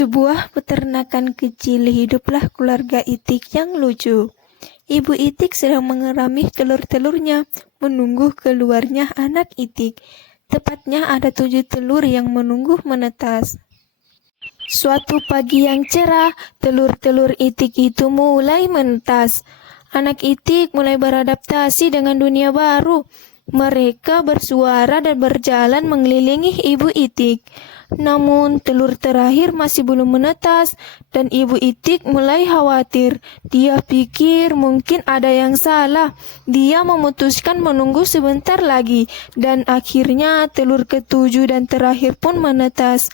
Sebuah peternakan kecil, hiduplah keluarga Itik yang lucu. Ibu Itik sedang mengerami telur-telurnya, menunggu keluarnya anak Itik. Tepatnya ada 7 telur yang menunggu menetas. Suatu pagi yang cerah, telur-telur Itik itu mulai menetas. Anak Itik mulai beradaptasi dengan dunia baru. Mereka bersuara dan berjalan mengelilingi ibu Itik. Namun telur terakhir masih belum menetas dan ibu Itik mulai khawatir. Dia pikir mungkin ada yang salah. Dia memutuskan menunggu sebentar lagi dan akhirnya telur ketujuh dan terakhir pun menetas.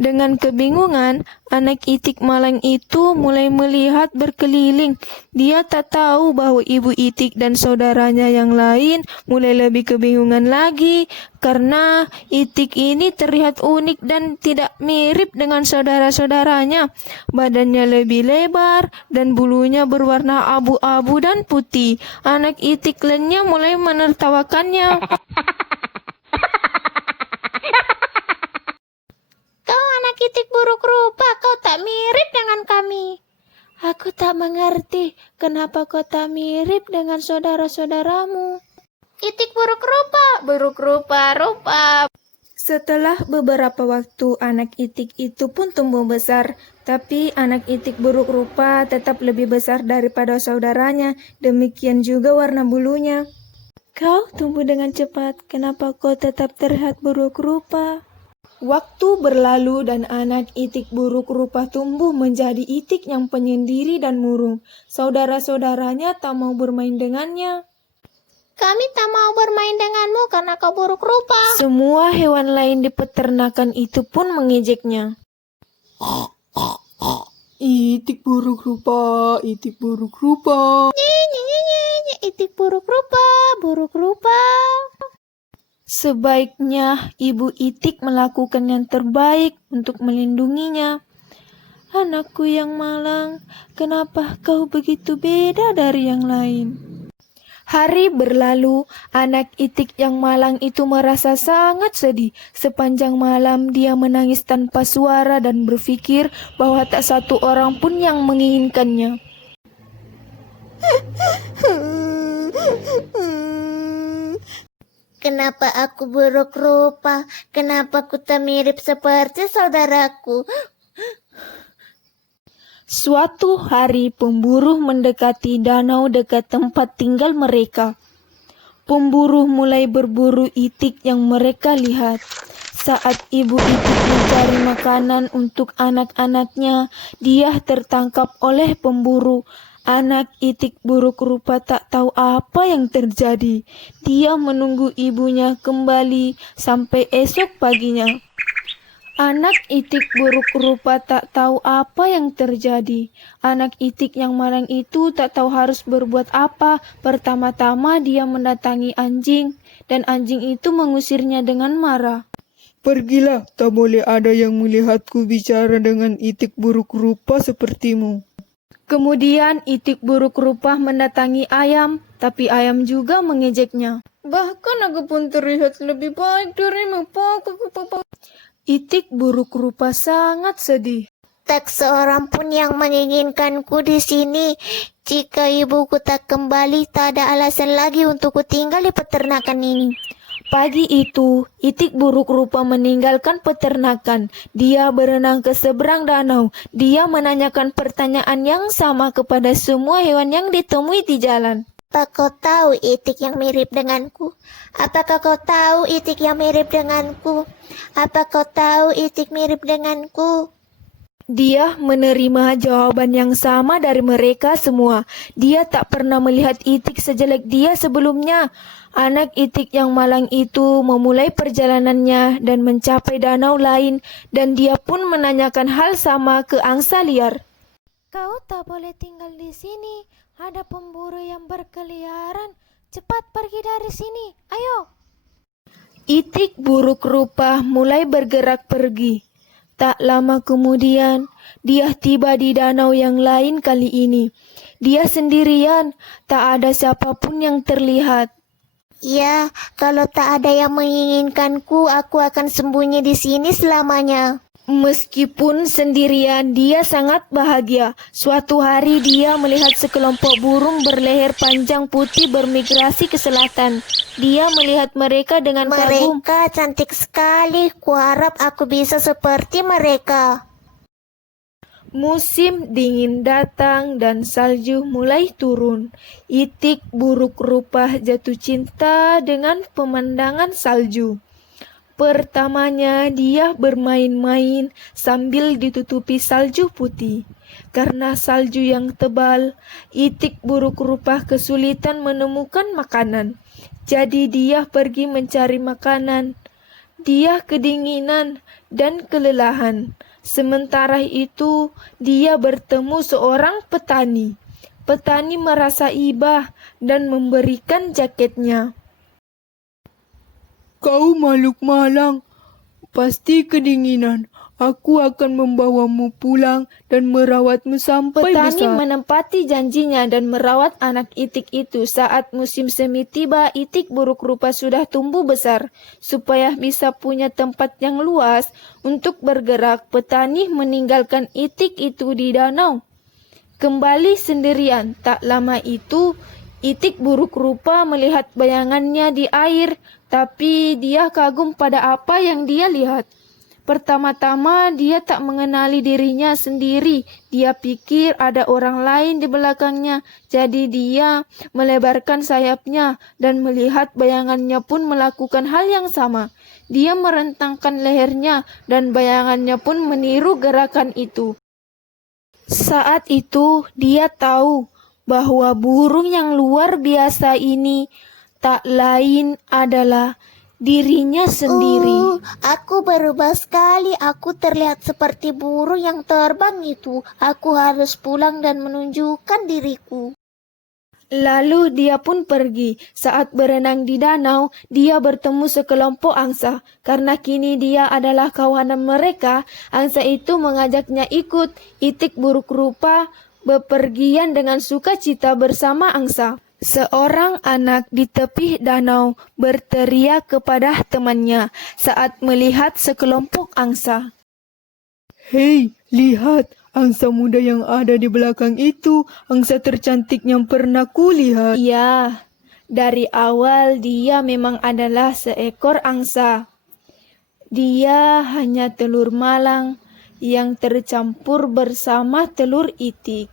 Dengan kebingungan, anak Itik malang itu mulai melihat berkeliling. Dia tak tahu bahwa ibu Itik dan saudaranya yang lain mulai lebih kebingungan lagi karena Itik ini terlihat unik dan tidak mirip dengan saudara-saudaranya. Badannya lebih lebar dan bulunya berwarna abu-abu dan putih. Anak Itik lainnya mulai menertawakannya. Kau anak Itik buruk rupa, kau tak mirip dengan kami. Aku tak mengerti kenapa kau tak mirip dengan saudara-saudaramu. Itik buruk rupa. Setelah beberapa waktu, anak Itik itu pun tumbuh besar. Tapi anak Itik buruk rupa tetap lebih besar daripada saudaranya. Demikian juga warna bulunya. Kau tumbuh dengan cepat, kenapa kau tetap terlihat buruk rupa? Waktu berlalu dan anak Itik buruk rupa tumbuh menjadi Itik yang penyendiri dan murung. Saudara-saudaranya tak mau bermain dengannya. Kami tak mau bermain denganmu karena kau buruk rupa. Semua hewan lain di peternakan itu pun mengejeknya. Itik buruk rupa, Itik buruk rupa. Itik buruk rupa. Sebaiknya ibu Itik melakukan yang terbaik untuk melindunginya. Anakku yang malang, kenapa kau begitu beda dari yang lain? Hari berlalu, anak Itik yang malang itu merasa sangat sedih. Sepanjang malam dia menangis tanpa suara dan berpikir bahwa tak satu orang pun yang menginginkannya. Kenapa aku buruk rupa? Kenapa aku tak mirip seperti saudaraku? Suatu hari pemburu mendekati danau dekat tempat tinggal mereka. Pemburu mulai berburu Itik yang mereka lihat. Saat ibu Itik mencari makanan untuk anak-anaknya, dia tertangkap oleh pemburu. Anak Itik buruk rupa tak tahu apa yang terjadi. Dia menunggu ibunya kembali sampai esok paginya. Anak Itik buruk rupa tak tahu apa yang terjadi. Anak Itik yang malang itu tak tahu harus berbuat apa. Pertama-tama dia mendatangi anjing, dan anjing itu mengusirnya dengan marah. Pergilah, tak boleh ada yang melihatku bicara dengan Itik buruk rupa sepertimu. Kemudian Itik buruk rupa mendatangi ayam, tapi ayam juga mengejeknya. Bahkan aku pun terlihat lebih baik darimu. Itik buruk rupa sangat sedih. Tak seorang pun yang menginginkanku di sini. Jika ibuku tak kembali, tak ada alasan lagi untukku tinggal di peternakan ini. Pagi itu, Itik buruk rupa meninggalkan peternakan. Dia berenang ke seberang danau. Dia menanyakan pertanyaan yang sama kepada semua hewan yang ditemui di jalan. Apa kau tahu Itik yang mirip denganku? Apakah kau tahu Itik yang mirip denganku? Apa kau tahu Itik mirip denganku? Dia menerima jawaban yang sama dari mereka semua. Dia tak pernah melihat Itik sejelek dia sebelumnya. Anak Itik yang malang itu memulai perjalanannya dan mencapai danau lain, dan dia pun menanyakan hal sama ke angsa liar. Kau tak boleh tinggal di sini. Ada pemburu yang berkeliaran. Cepat pergi dari sini. Ayo. Itik buruk rupa mulai bergerak pergi. Tak lama kemudian, dia tiba di danau yang lain kali ini. Dia sendirian, tak ada siapapun yang terlihat. Ya, kalau tak ada yang menginginkanku, aku akan sembunyi di sini selamanya. Meskipun sendirian, dia sangat bahagia. Suatu hari dia melihat sekelompok burung berleher panjang putih bermigrasi ke selatan. Dia melihat mereka dengan kagum. Mereka cantik sekali. Kuharap aku bisa seperti mereka. Musim dingin datang dan salju mulai turun. Itik buruk rupa jatuh cinta dengan pemandangan salju. Pertamanya dia bermain-main sambil ditutupi salju putih. Karena salju yang tebal, itik buruk rupa kesulitan menemukan makanan. Jadi dia pergi mencari makanan. Dia kedinginan dan kelelahan. Sementara itu, dia bertemu seorang petani. Petani merasa iba dan memberikan jaketnya. Kau makhluk malang, pasti kedinginan. Aku akan membawamu pulang dan merawatmu sampai Petani besar. menempati janjinya dan merawat anak itik itu. Saat musim semi tiba, itik buruk rupa sudah tumbuh besar. Supaya bisa punya tempat yang luas untuk bergerak, petani meninggalkan itik itu di danau. Kembali sendirian. Tak lama itu, itik buruk rupa melihat bayangannya di air, tapi dia kagum pada apa yang dia lihat. Pertama-tama dia tak mengenali dirinya sendiri. Dia pikir ada orang lain di belakangnya. Jadi dia melebarkan sayapnya dan melihat bayangannya pun melakukan hal yang sama. Dia merentangkan lehernya dan bayangannya pun meniru gerakan itu. Saat itu dia tahu bahwa burung yang luar biasa ini tak lain adalah dirinya sendiri. Aku berubah sekali. Aku terlihat seperti burung yang terbang itu. Aku harus pulang dan menunjukkan diriku. Lalu dia pun pergi. Saat berenang di danau, dia bertemu sekelompok angsa. Karena kini dia adalah kawanan mereka, angsa itu mengajaknya ikut. Itik buruk rupa bepergian dengan sukacita bersama angsa. Seorang anak di tepi danau berteriak kepada temannya saat melihat sekelompok angsa. Hei, lihat, angsa muda yang ada di belakang itu, angsa tercantik yang pernah kulihat. Ya, dari awal dia memang adalah seekor angsa. Dia hanya telur malang yang tercampur bersama telur itik.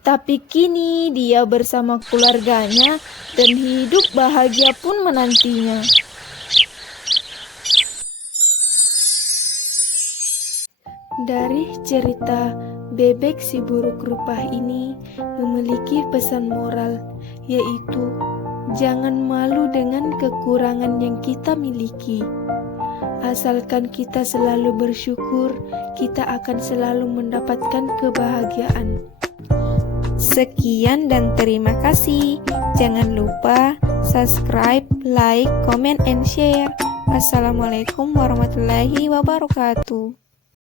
Tapi kini dia bersama keluarganya dan hidup bahagia pun menantinya. Dari cerita bebek si buruk rupa ini memiliki pesan moral, yaitu jangan malu dengan kekurangan yang kita miliki. Asalkan kita selalu bersyukur, kita akan selalu mendapatkan kebahagiaan. Sekian dan terima kasih. Jangan lupa subscribe, like, comment, and share. Wassalamualaikum warahmatullahi wabarakatuh.